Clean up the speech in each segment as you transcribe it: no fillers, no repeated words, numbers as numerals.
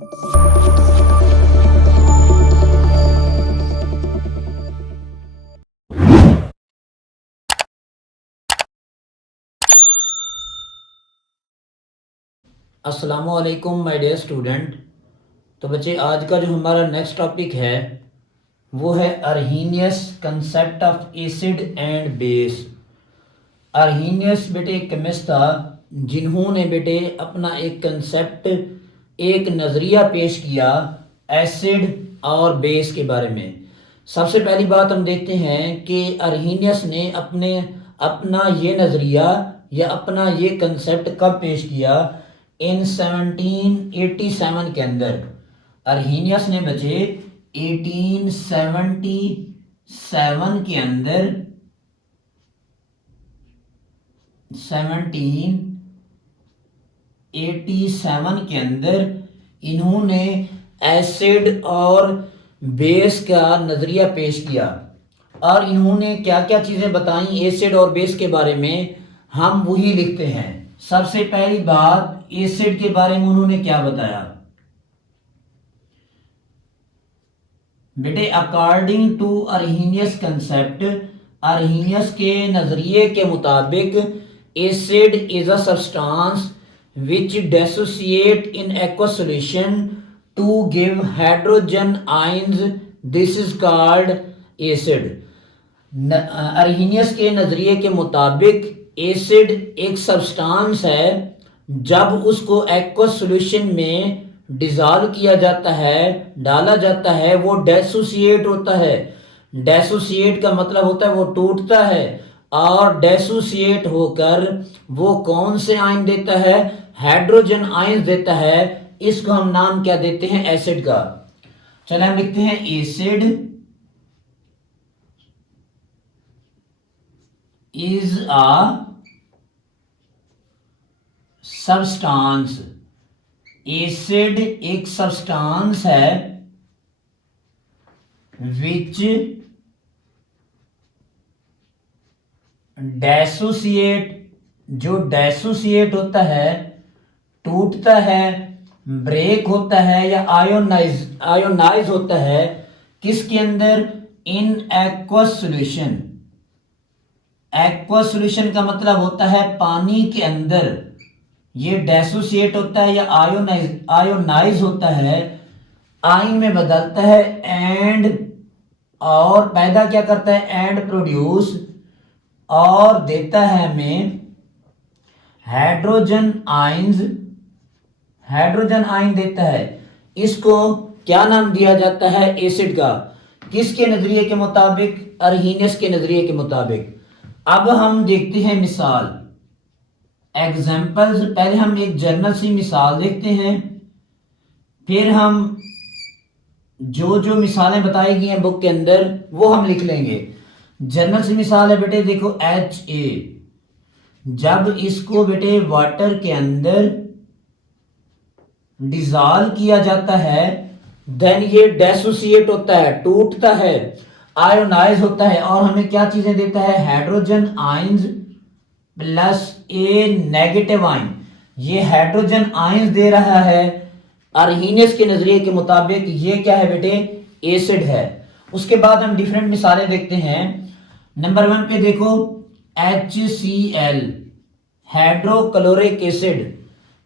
अस्सलामुअलैकुम my dear student. तो बच्चे, आज का जो हमारा नेक्स्ट टॉपिक है वो है Arrhenius concept of acid and base. Arrhenius बेटे एक केमिस्ट था जिन्होंने बेटे अपना एक कंसेप्ट, एक नज़रिया पेश किया एसिड और बेस के बारे में। सबसे पहली बात हम देखते हैं कि अर्हीनियस ने अपना ये नज़रिया या अपना ये कंसेप्ट कब पेश किया। इन 1787 के अंदर अर्हीनियस ने बच्चे 1877 के अंदर 1787 के अंदर इन्होंने एसिड और बेस का नज़रिया पेश किया। और इन्होंने क्या क्या चीज़ें बताई एसिड और बेस के बारे में, हम वही लिखते हैं। सबसे पहली बात, एसिड के बारे में उन्होंने क्या बताया बेटे। According to Arrhenius concept, Arrhenius के नज़रिए के मुताबिक acid is a substance which dissociate in aqueous solution to give hydrogen ions. This is called acid. अर्हीनियस के नज़रिए के मुताबिक एसिड एक सब्सटेंस है, जब उसको एक्वस सॉल्यूशन में डिज़ोल्व किया जाता है, डाला जाता है, वो डेसोसिएट होता है। डेसोसिएट का मतलब होता है वो टूटता है, और डेसोसिएट होकर वो कौन से आयन देता है, हाइड्रोजन आयन देता है। इसको हम नाम क्या देते हैं, एसिड का। चलिए हम लिखते हैं acid is a substance. Acid एक सब्सटेंस है विच डेसोसिएट, जो डेसोसिएट होता है, टूटता है, ब्रेक होता है या आयोनाइज होता है, किसके अंदर, in aqueous solution. Aqueous solution का मतलब होता है पानी के अंदर। ये डेसोसिएट होता है या आयोनाइज होता है, आयन में बदलता है, एंड और पैदा क्या करता है, एंड प्रोड्यूस, और देता है हमें हाइड्रोजन आयंस। हाइड्रोजन आयन देता है। इसको क्या नाम दिया जाता है, एसिड का। किसके नजरिए के मुताबिक, अर्हीनियस के नजरिए के मुताबिक। अब हम देखते हैं मिसाल, एग्जाम्पल्स। पहले हम एक जनरल सी मिसाल देखते हैं, फिर हम जो जो मिसालें बताई गई हैं बुक के अंदर वो हम लिख लेंगे। जनरल सी मिसाल है बेटे, देखो HA, जब इसको बेटे वाटर के अंदर डिजॉल्व किया जाता है, देन ये डेसोसिएट होता है, टूटता है, आयोनाइज होता है, और हमें क्या चीजें देता है, हाइड्रोजन आयंस प्लस ए नेगेटिव आयन। ये हाइड्रोजन आयंस दे रहा है। अर्हीनियस के नजरिए के मुताबिक ये क्या है बेटे, एसिड है। उसके बाद हम डिफरेंट मिसालें देखते हैं। नंबर 1 पे देखो HCl, हाइड्रोक्लोरिक एसिड।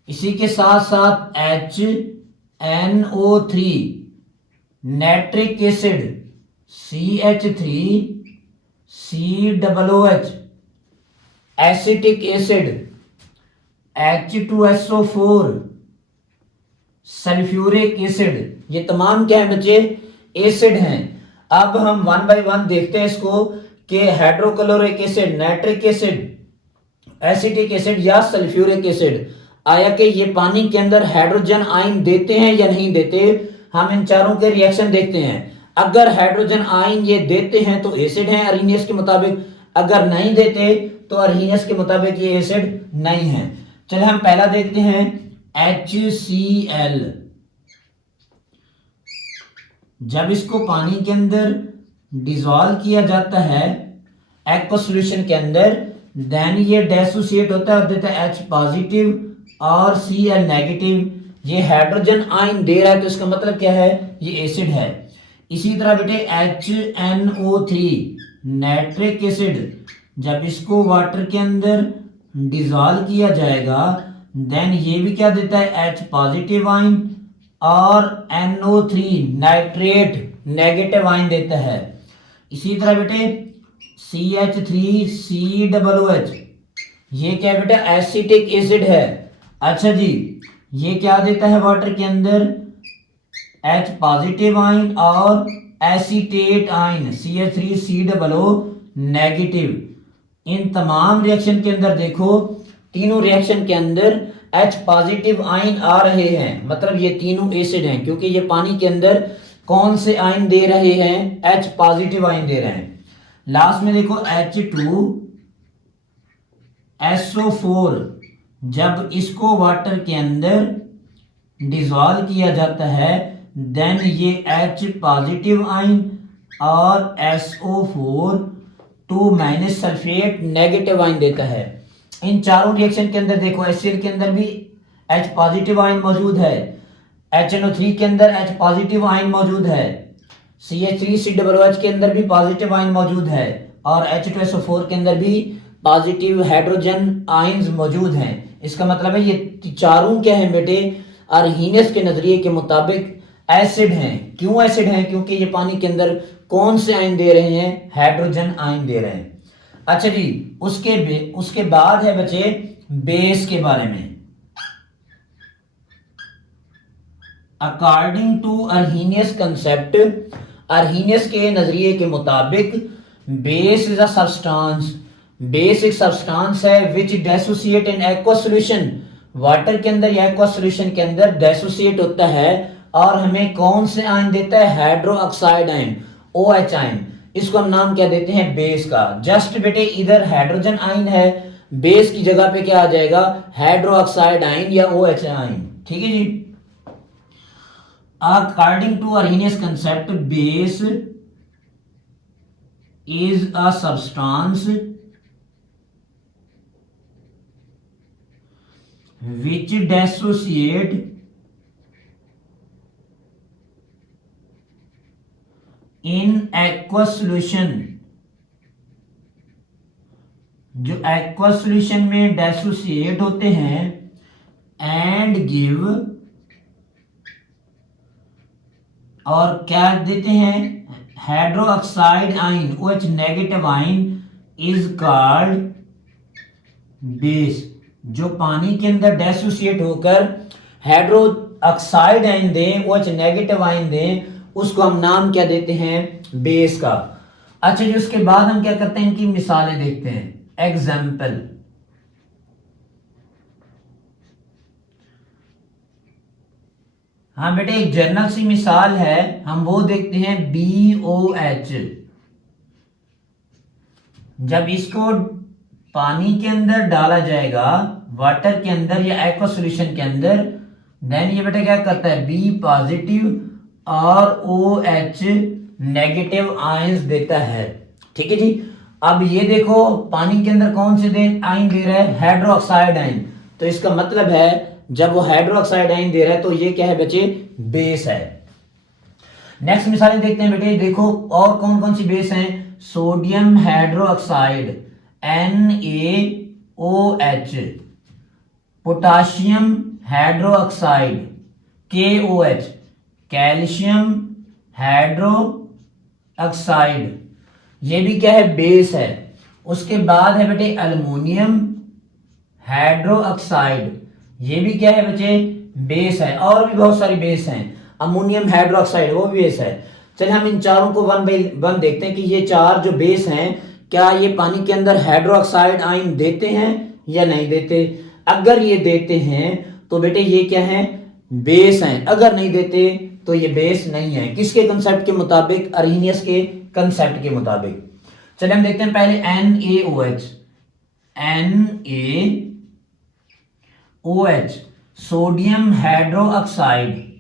इसी के साथ साथ HNO3, nitric acid, CH3COOH, acetic acid, H2SO4, sulphuric acid. ये तमाम क्या है बच्चे, एसिड हैं। अब हम वन बाय वन देखते हैं इसको कि hydrochloric acid, nitric acid, acetic acid या सल्फ्यूरिक एसिड, आया कि ये पानी के अंदर हाइड्रोजन आयन देते हैं या नहीं देते। हम इन चारों के रिएक्शन देखते हैं। अगर हाइड्रोजन आयन ये देते हैं तो एसिड है अर्हीनियस के मुताबिक, अगर नहीं देते तो अर्हीनियस के मुताबिक ये एसिड नहीं है। चलिए हम पहला देखते हैं HCl। जब इसको पानी के अंदर डिसॉल्व किया जाता है एक्वस सॉल्यूशन के अंदर, देन ये डिसोसिएट होता है और देता है H पॉजिटिव और Cl नेगेटिव। ये हाइड्रोजन आयन दे रहा है तो इसका मतलब क्या है, ये एसिड है। इसी तरह बेटे HNO3 नाइट्रिक एसिड, जब इसको वाटर के अंदर डिजॉल्व किया जाएगा देन ये भी क्या देता है, H पॉजिटिव आयन, और NO3 नाइट्रेट नेगेटिव आयन देता है। इसी तरह बेटे CH3COOH, ये क्या बेटा, एसिटिक एसिड है। अच्छा जी, ये क्या देता है वाटर के अंदर, H पॉजिटिव आयन और एसीटेट आयन CH3COO नेगेटिव। इन तमाम रिएक्शन के अंदर देखो, तीनों रिएक्शन के अंदर H पॉजिटिव आयन आ रहे हैं, मतलब ये तीनों एसिड हैं, क्योंकि ये पानी के अंदर कौन से आयन दे रहे हैं, H पॉजिटिव आयन दे रहे हैं। लास्ट में देखो H2SO4, जब इसको वाटर के अंदर डिजॉल्व किया जाता है देन ये H पॉजिटिव आयन और SO4 2- सल्फेट नेगेटिव आयन देता है। इन चारों रिएक्शन के अंदर देखो, HCl के अंदर भी H पॉजिटिव आयन मौजूद है, HNO3 के अंदर H पॉजिटिव आयन मौजूद है, CH3COOH के अंदर भी पॉजिटिव आयन मौजूद है, और H2SO4 के अंदर भी पॉजिटिव हाइड्रोजन आयन्स मौजूद हैं। इसका मतलब है ये चारों क्या है बेटे, अर्हीनियस के नजरिए के मुताबिक एसिड हैं। क्यों एसिड हैं, क्योंकि ये पानी के अंदर कौन से आयन दे रहे हैं, हाइड्रोजन आयन दे रहे हैं। अच्छा जी, उसके बाद है बच्चे बेस के बारे में। According to Arrhenius concept, Arrhenius के नजरिए के मुताबिक base is a substance, base एक सब्सटेंस है which dissociate in aqua solution, water के अंदर या एक्वा सॉल्यूशन के अंदर डिसोसिएट होता है और हमें कौन से आयन देता है, hydro oxide ion, OH ion. इसको हम नाम क्या देते हैं, बेस का। जस्ट बेटे इधर हाइड्रोजन आयन है, बेस की जगह पे क्या आ जाएगा, हाइड्रो ऑक्साइड आयन या OH आयन। ठीक है जी। According to Arrhenius concept, base is a substance which dissociate in aqueous solution, जो aqueous solution में dissociate होते हैं and give, और क्या देते हैं, hydro oxide ion OH negative ion is called base. जो पानी के अंदर डिसोसिएट होकर हाइड्रो ऑक्साइड आयन दें, OH नेगेटिव आयन दें, उसको हम नाम क्या देते हैं, बेस का। अच्छा जी, उसके बाद हम क्या करते हैं, इनकी मिसालें देखते हैं। एग्जाम्पल, हाँ बेटे एक जनरल सी मिसाल है, हम वो देखते हैं BOH। जब इसको पानी के अंदर डाला जाएगा, वाटर के अंदर या एक्वा सॉल्यूशन के अंदर, देन ये बेटा क्या करता है, B पॉजिटिव और OH नेगेटिव आयंस देता है। ठीक है जी। अब ये देखो पानी के अंदर कौन से आयन दे रहा है, हाइड्रो ऑक्साइड आयन, तो इसका मतलब है जब वो हाइड्रो ऑक्साइड आयन दे रहा है तो ये क्या है बच्चे, बेस है। नेक्स्ट मिसालें देखते हैं बेटे, देखो और कौन कौन सी बेस हैं। Sodium hydro oxide NaOH, potassium hydro oxide KOH, calcium hydro oxide, ये भी क्या है, बेस है। उसके बाद है बेटे अल्युमिनियम हाइड्रो ऑक्साइड, ये भी क्या है बच्चे, बेस है। और भी बहुत सारी बेस हैं, अमोनियम हाइड्रो ऑक्साइड वो भी बेस है। चलिए हम इन चारों को वन बाई वन देखते हैं कि ये चार जो बेस हैं, क्या ये पानी के अंदर हाइड्रो ऑक्साइड आयन देते हैं या नहीं देते। अगर ये देते हैं तो बेटे ये क्या है, बेस हैं। अगर नहीं देते तो ये बेस नहीं है। किसके कंसेप्ट के मुताबिक, अर्हीनियस के कंसेप्ट के मुताबिक। चलिए हम देखते हैं पहले NaOH, NaOH sodium hydro oxide,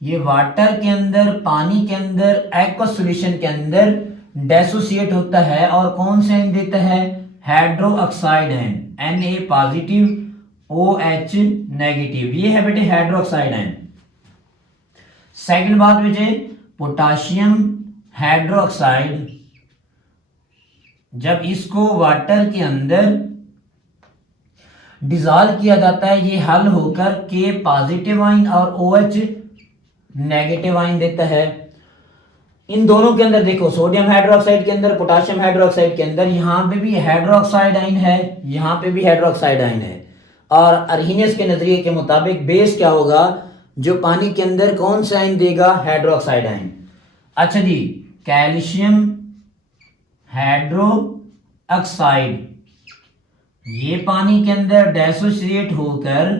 ये वाटर के अंदर, पानी के अंदर, एक्वा सॉल्यूशन के अंदर डिसोसिएट होता है और कौन से आयन देता है, hydro oxide ion Na positive OH negative, ये है बेटे हाइड्रोक्साइड आयन। सेकंड बात बेटे, पोटाशियम हाइड्रोक्साइड, जब इसको वाटर के अंदर डिजॉल्व किया जाता है ये हल होकर के पॉजिटिव आयन और OH नेगेटिव आयन देता है। इन दोनों के अंदर देखो, सोडियम हाइड्रोक्साइड के अंदर, पोटाशियम हाइड्रोक्साइड के अंदर, यहाँ पे भी हाइड्रोक्साइड आयन है, यहाँ पे भी हाइड्रोक्साइड आयन है। और अर्हीनियस के नजरिए के मुताबिक बेस क्या होगा, जो पानी के अंदर कौन सा आयन देगा, हाइड्रोक्साइड आयन। अच्छा जी, कैल्शियम हाइड्रोक्साइड, ये पानी के अंदर डिसोसिएट होकर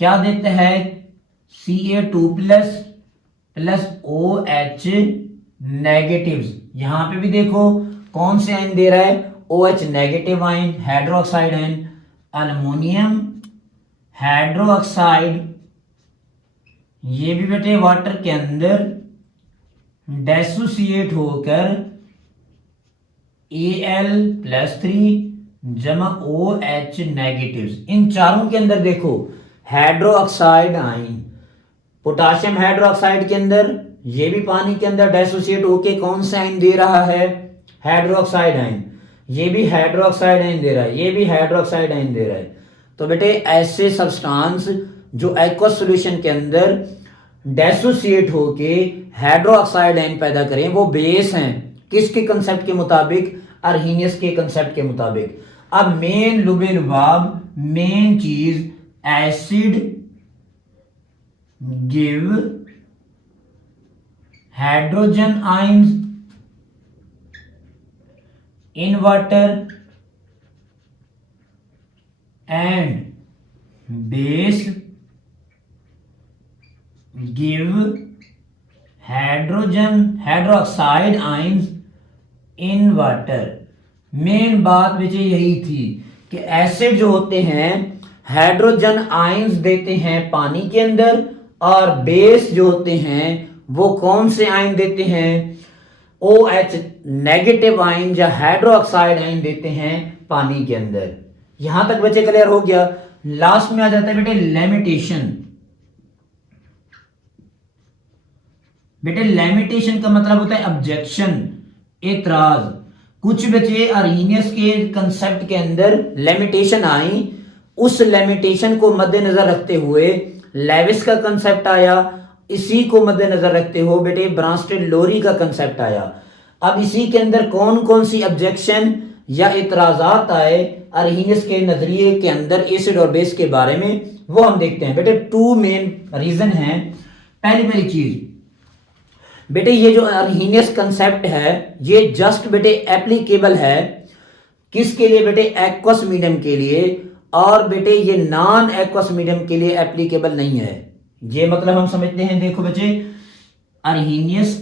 क्या देता है, Ca2 प्लस OH नेगेटिव्स। यहां पे भी देखो कौन से आयन दे रहा है, OH negative ion, hydroxide ion. Aluminium hydroxide, ये भी बेटे वाटर के अंदर डिसोसिएट होकर Al+3 जमा OH नेगेटिव्स। इन चारों के अंदर देखो हाइड्रोक्साइड आयन, पोटाशियम हाइड्रोक्साइड के अंदर ये भी पानी के अंदर डिसोसिएट होके कौन सा आयन दे रहा है, हाइड्रोक्साइड आयन। ये भी हाइड्रोक्साइड आयन दे रहा है, ये भी हाइड्रोक्साइड आयन दे रहा है। तो बेटे ऐसे सब्सटेंस जो एक्वस सॉल्यूशन के अंदर डिसोसिएट होके हाइड्रोक्साइड आयन पैदा करें वो बेस हैं। किसके कंसेप्ट के मुताबिक, अर्हीनियस के कंसेप्ट के मुताबिक। अब मेन लुबे लुबाब, मेन चीज, acid give hydrogen ions in water and base give hydroxide ions in water. Main बात मुझे यही थी कि एसिड जो होते हैं हाइड्रोजन आयंस देते हैं पानी के अंदर, और बेस जो होते हैं वो कौन से आयन देते हैं, OH नेगेटिव आयन या हाइड्रोक्साइड आयन देते हैं पानी के अंदर। यहां तक बच्चे क्लियर हो गया। लास्ट में आ जाता है बेटे लिमिटेशन। बेटे लिमिटेशन का मतलब होता है ऑब्जेक्शन, एतराज। कुछ बच्चे अर्हीनियस के कंसेप्ट के अंदर लिमिटेशन आई, उस लिमिटेशन को मद्देनजर रखते हुए लेविस का कंसेप्ट आया, इसी को मद्देनजर रखते हुए बेटे ब्रांस्टेड लोरी का कंसेप्ट आया। अब इसी के अंदर कौन कौन सी ऑब्जेक्शन या इतराजात आए अर्हीनियस के नजरिए के अंदर एसिड और बेस के बारे में, वो हम देखते हैं। बेटे टू मेन रीजन हैं। पहली चीज बेटे, ये जो अर्हीनियस कंसेप्ट है ये जस्ट बेटे एप्लीकेबल है किसके लिए, बेटे एक्वस मीडियम के लिए, और बेटे ये नॉन एक्वस मीडियम के लिए एप्लीकेबल नहीं है। ये मतलब हम समझते हैं, देखो बच्चे, अर्हीनियस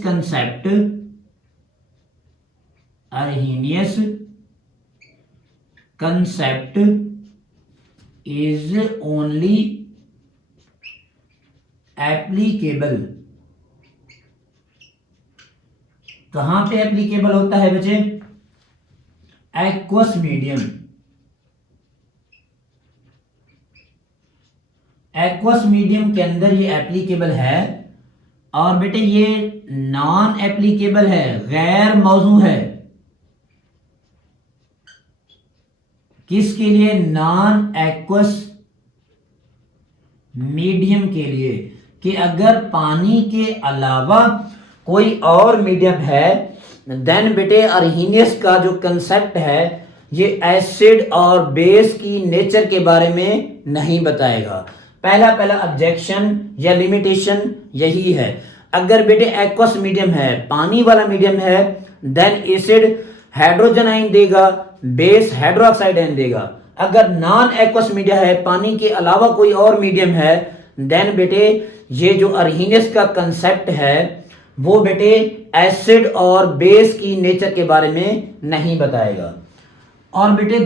कंसेप्ट इज ओनली एप्लीकेबल। कहां पे एप्लीकेबल होता है बच्चे, एक्वस मीडियम। एक्वस मीडियम के अंदर ये एप्लीकेबल है, और बेटे ये नॉन एप्लीकेबल है, गैर मौजू है। किसके लिए, नॉन एक्वस मीडियम के लिए, कि अगर पानी के अलावा कोई और मीडियम है देन बेटे अर्हीनियस का जो कंसेप्ट है ये एसिड और बेस की नेचर के बारे में नहीं बताएगा। पहला ऑब्जेक्शन या लिमिटेशन यही है। अगर बेटे एक्वस मीडियम है, पानी वाला मीडियम है, देन एसिड हाइड्रोजन आयन देगा, बेस हाइड्रोक्साइड आयन देगा। अगर नॉन एक्वस मीडियम है, पानी के अलावा कोई और मीडियम है, देन बेटे ये जो अर्हीनियस का कंसेप्ट है वो बेटे एसिड और बेस की नेचर के बारे में नहीं बताएगा। और बेटे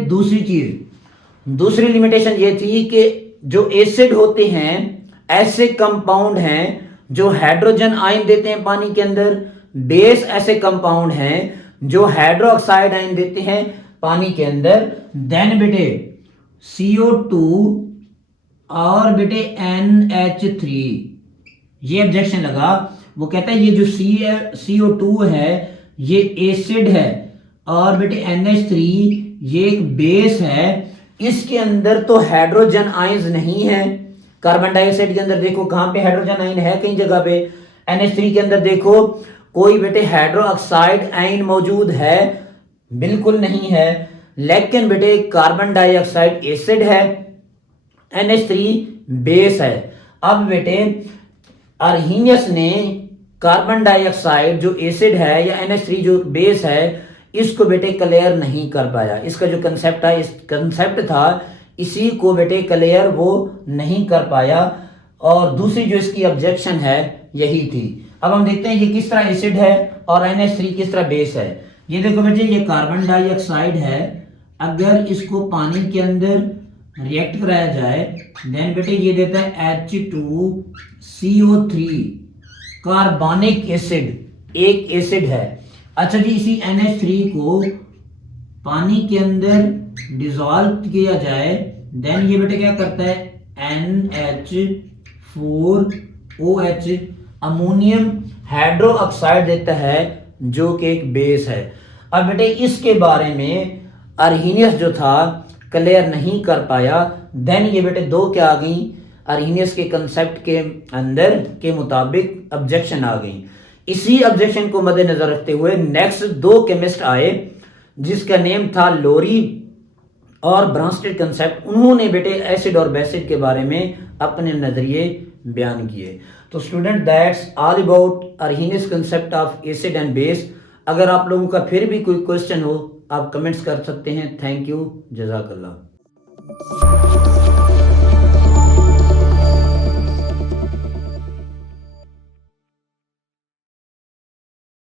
दूसरी लिमिटेशन ये थी कि जो एसिड होते हैं ऐसे कंपाउंड हैं जो हाइड्रोजन आयन देते हैं पानी के अंदर, बेस ऐसे कंपाउंड हैं जो हाइड्रोक्साइड आयन देते हैं पानी के अंदर। देन बेटे CO2 और बेटे NH3, ये ऑब्जेक्शन लगा। वो कहता है ये जो CO2 है ये एसिड है और बेटे NH3 ये एक बेस है, इसके अंदर तो हाइड्रोजन आयंस नहीं है। कार्बन डाइऑक्साइड के अंदर देखो कहां पे हाइड्रोजन आयन है, कई जगह पे। NH3 के अंदर देखो कोई बेटे हाइड्रो ऑक्साइड आयन मौजूद है, बिल्कुल नहीं है। लेकिन बेटे कार्बन डाइऑक्साइड एसिड है, NH3 बेस है। अब बेटे अर्हीनियस ने कार्बन डाइऑक्साइड जो एसिड है या NH3 जो बेस है इसको बेटे क्लियर नहीं कर पाया। इसका जो कंसेप्ट है, इस कंसेप्ट था, इसी को बेटे क्लियर वो नहीं कर पाया। और दूसरी जो इसकी ऑब्जेक्शन है यही थी। अब हम देखते हैं ये किस तरह एसिड है और NH3 किस तरह बेस है। ये देखो बेटे ये कार्बन डाइऑक्साइड है, अगर इसको पानी के अंदर रिएक्ट कराया जाए देन बेटे ये देता है H2CO3 कार्बनिक एसिड, एक एसिड है। अच्छा जी, इसी NH3 को पानी के अंदर डिसॉल्व किया जाए देन ये बेटे क्या करता है NH4OH अमोनियम हाइड्रो ऑक्साइड देता है जो कि एक बेस है। अब बेटे इसके बारे में अर्हीनियस जो था क्लियर नहीं कर पाया, देन ये बेटे दो क्या आ गई, अर्हीनियस के कंसेप्ट के अंदर के मुताबिक ऑब्जेक्शन आ गई। इसी ऑब्जेक्शन को मद्देनजर रखते हुए नेक्स्ट दो केमिस्ट आए जिसका नेम था लोरी और ब्रांस्टेड कंसेप्ट। उन्होंने बेटे एसिड और बेसिड के बारे में अपने नजरिए बयान किए। तो student that's all about Arrhenius concept of acid and base. अगर आप लोगों का फिर भी कोई क्वेश्चन हो आप कमेंट्स कर सकते हैं। थैंक यू, जज़ाकल्लाह।